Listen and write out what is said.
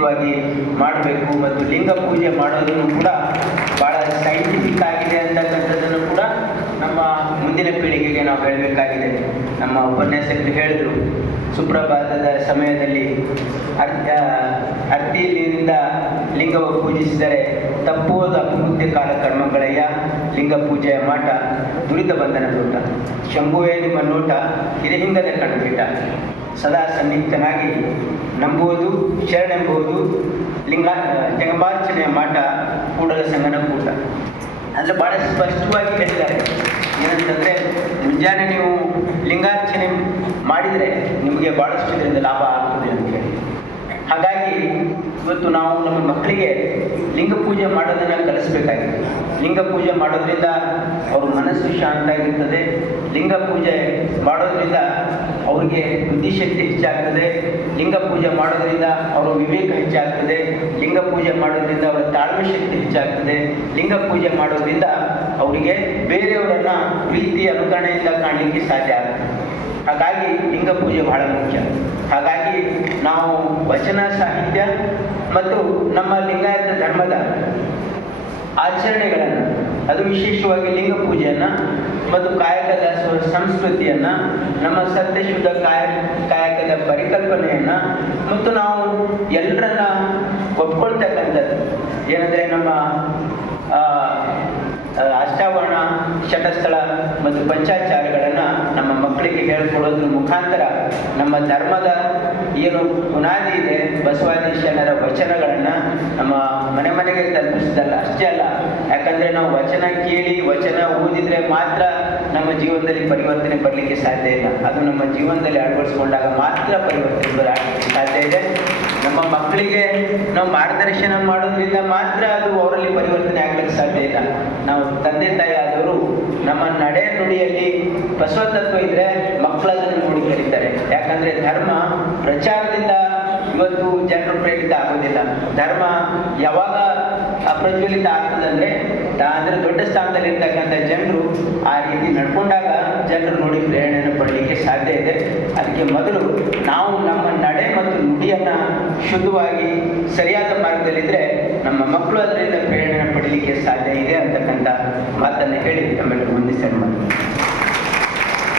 ಮಾಡಬೇಕು ಮತ್ತು ಲಿಂಗ ಪೂಜೆ ಮಾಡೋದನ್ನು ಕೂಡ ಬಹಳ ಸೈಂಟಿಫಿಕ್ ಆಗಿದೆ ಅಂತಕ್ಕಂಥದ್ದನ್ನು ಕೂಡ ನಮ್ಮ ಮುಂದಿನ ಪೀಳಿಗೆಗೆ ನಾವು ಹೇಳಬೇಕಾಗಿದೆ. ನಮ್ಮ ಉಪನ್ಯಾಸಕರು ಹೇಳಿದರು, ಸುಪ್ರಭಾತದ ಸಮಯದಲ್ಲಿ ಅರ್ತಿಯಿಂದ ಲಿಂಗವು ಪೂಜಿಸಿದರೆ ತಪ್ಪುವುದು ಅಪಮೃತ್ಯ ಕಾಲ ಕರ್ಮಗಳಯ್ಯ, ಲಿಂಗ ಪೂಜೆಯ ಮಾಟ ದುರಿತ ಬಂಧನ ದೂಟ, ಶಂಭುವೇ ನಿಮ್ಮ ನೋಟ ಹಿರಿಹಿಂಗದ ಕಣ್ಪೀಠ, ಸದಾ ಸನ್ನಿಹಿತನಾಗಿ ನಂಬುವುದು ಶರಣೆಂಬುವುದು ಜಗಂಬಾರ್ಚನೆಯ ಮಾಟ ಕೂಡಲ ಸಂಗನ ಕೂಟ. ಅಂದರೆ ಭಾಳ ಸ್ಪಷ್ಟವಾಗಿ ಹೇಳಿದ್ದಾರೆ. ಏನಂತಂದರೆ, ಮುಂಜಾನೆ ನೀವು ಲಿಂಗಾರ್ಚನೆ ಮಾಡಿದರೆ ನಿಮಗೆ ಭಾಳಷ್ಟು ಇದರಿಂದ ಲಾಭ ಆಗ್ತದೆ ಅಂತೇಳಿ. ಹಾಗಾಗಿ ಇವತ್ತು ನಾವು ನಮ್ಮ ಮಕ್ಕಳಿಗೆ ಲಿಂಗ ಪೂಜೆ ಮಾಡೋದನ್ನು ಕಲಿಸ್ಬೇಕಾಗಿದೆ. ಲಿಂಗ ಪೂಜೆ ಮಾಡೋದ್ರಿಂದ ಅವ್ರ ಮನಸ್ಸು ಶಾಂತ ಆಗಿರ್ತದೆ. ಲಿಂಗ ಪೂಜೆ ಮಾಡೋದ್ರಿಂದ ಅವ್ರಿಗೆ ಬುದ್ಧಿಶಕ್ತಿ ಹೆಚ್ಚಾಗ್ತದೆ. ಲಿಂಗ ಪೂಜೆ ಮಾಡೋದ್ರಿಂದ ಅವರ ವಿವೇಕ ಹೆಚ್ಚಾಗ್ತದೆ. ಲಿಂಗ ಪೂಜೆ ಮಾಡೋದ್ರಿಂದ ಅವರ ತಾಳ್ಮೆ ಶಕ್ತಿ ಹೆಚ್ಚಾಗ್ತದೆ. ಲಿಂಗ ಪೂಜೆ ಮಾಡೋದ್ರಿಂದ ಅವರಿಗೆ ಬೇರೆಯವರನ್ನು ಪ್ರೀತಿ ಅನುಕರಣೆಯಿಂದ ಕಾಣಲಿಕ್ಕೆ ಸಾಧ್ಯ ಆಗ್ತದೆ. ಹಾಗಾಗಿ ಲಿಂಗ ಪೂಜೆ ಬಹಳ ಮುಖ್ಯ. ಹಾಗಾಗಿ ನಾವು ವಚನ ಸಾಹಿತ್ಯ ಮತ್ತು ನಮ್ಮ ಲಿಂಗಾಯತ ಧರ್ಮದ ಆಚರಣೆಗಳನ್ನು, ಅದು ವಿಶೇಷವಾಗಿ ಲಿಂಗ ಪೂಜೆಯನ್ನು ಮತ್ತು ಕಾಯಕದ ಸಂಸ್ಕೃತಿಯನ್ನು, ನಮ್ಮ ಸತ್ಯಶುದ್ಧ ಕಾಯಕದ ಪರಿಕಲ್ಪನೆಯನ್ನು ಮತ್ತು ನಾವು ಎಲ್ಲರನ್ನ ಒಪ್ಕೊಳ್ತಕ್ಕಂಥದ್ದು ಏನಂದರೆ ನಮ್ಮ ಅಷ್ಟಾವರಣ, ಶಟಸ್ಥಳ ಮತ್ತು ಪಂಚಾಚಾರಗಳನ್ನು ನಮ್ಮ ಮಕ್ಕಳಿಗೆ ಹೇಳ್ಕೊಡೋದ್ರ ಮುಖಾಂತರ ನಮ್ಮ ಧರ್ಮದ ಏನು ಬುನಾದಿ ಇದೆ, ಬಸವಾದಿ ಶರಣರ ವಚನಗಳನ್ನು ನಮ್ಮ ಮನೆ ಮನೆಗೆ ತಲುಪಿಸಿದಲ್ಲ ಅಷ್ಟೇ ಅಲ್ಲ. ಯಾಕಂದರೆ ನಾವು ವಚನ ಕೇಳಿ ವಚನ ಓದಿದರೆ ಮಾತ್ರ ನಮ್ಮ ಜೀವನದಲ್ಲಿ ಪರಿವರ್ತನೆ ಬರಲಿಕ್ಕೆ ಸಾಧ್ಯ ಇಲ್ಲ. ಅದು ನಮ್ಮ ಜೀವನದಲ್ಲಿ ಅಳವಡಿಸ್ಕೊಂಡಾಗ ಮಾತ್ರ ಪರಿವರ್ತನೆ ಬರಲಿಕ್ಕೆ ಸಾಧ್ಯ ಇದೆ. ನಮ್ಮ ಮಕ್ಕಳಿಗೆ ನಾವು ಮಾರ್ಗದರ್ಶನ ಮಾಡೋದ್ರಿಂದ ಮಾತ್ರ ಅದು ಅವರಲ್ಲಿ ಪರಿವರ್ತನೆ ಆಗ್ಲಿಕ್ಕೆ ಸಾಧ್ಯ ಇಲ್ಲ. ನಾವು ತಂದೆ ತಾಯಿ ಆದವರು ನಮ್ಮ ನಡೆ ನುಡಿಯಲ್ಲಿ ಬಸವ ತತ್ವ ಇದ್ರೆ ಮಕ್ಕಳು ಅದನ್ನು ನೋಡಿ ಕಲಿತಾರೆ. ಯಾಕಂದ್ರೆ ಧರ್ಮ ಪ್ರಚಾರದಿಂದ ಇವತ್ತು ಜನರು ಪ್ರೇರಿತ ಆಗೋದಿಲ್ಲ. ಧರ್ಮ ಯಾವಾಗ ಅಪ್ರಜ್ವಲಿತ ಆಗ್ತದಂದ್ರೆ ದೊಡ್ಡ ಸ್ಥಾನದಲ್ಲಿ ಇರ್ತಕ್ಕಂಥ ಜನರು ಆ ರೀತಿ ನಡ್ಕೊಂಡಾಗ ಜನರು ನೋಡಿ ಪ್ರೇರಣೆಯನ್ನು ಪಡಲಿಕ್ಕೆ ಸಾಧ್ಯ ಇದೆ. ಅದಕ್ಕೆ ಮೊದಲು ನಾವು ನಮ್ಮ ನಡೆ ಮತ್ತು ನುಡಿಯನ್ನು ಶುದ್ಧವಾಗಿ ಸರಿಯಾದ ಮಾರ್ಗದಲ್ಲಿದ್ದರೆ ನಮ್ಮ ಮಕ್ಕಳು ಅದರಿಂದ ಪ್ರೇರಣೆಯನ್ನು ಪಡಲಿಕ್ಕೆ ಸಾಧ್ಯ ಇದೆ ಅಂತಕ್ಕಂಥ ಮಾತನ್ನು ಹೇಳಿ ನಮ್ಮೆಲ್ಲರೂ ಮುಂದೆ ಸರಿ ಮಾಡಿ.